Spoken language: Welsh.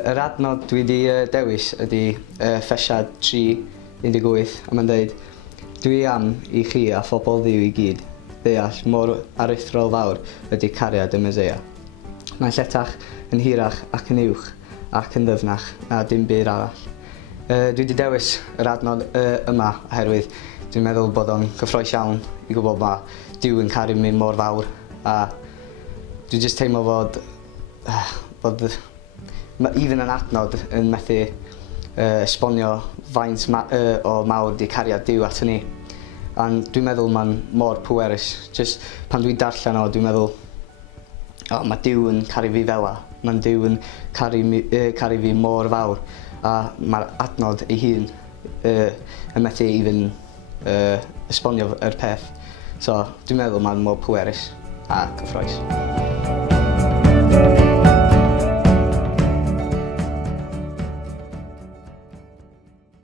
Yr adnod dwi wedi dewis ydy Ffesiad 3:18 a mae'n dweud dwi am i chi a phobl ddiw i gyd ddeall mor aruthrol fawr ydy cariad y Meseia. Mae'n lletach yn hirach ac yn uwch ac yn ddyfnach na dim byd arall. Dwi wedi dewis yr adnod yma oherwydd dwi'n meddwl bod o'n gyffrous iawn i gwybod ma Duw yn caru mi mor fawr a dwi jyst teimlo bod even yn adnod yn methu esbonio faint o mawr di cariad Duw ato ni. Ond dwi'n meddwl mae'n mor pwerus. Jyst pan dwi'n darllen o, dwi'n meddwl mae Duw yn caru fi fela. Mae Duw yn caru fi mor fawr. A mae'r adnod ei hun yn methu even esbonio yr peth. So dwi'n meddwl mae'n mor pwerus a gyffrous.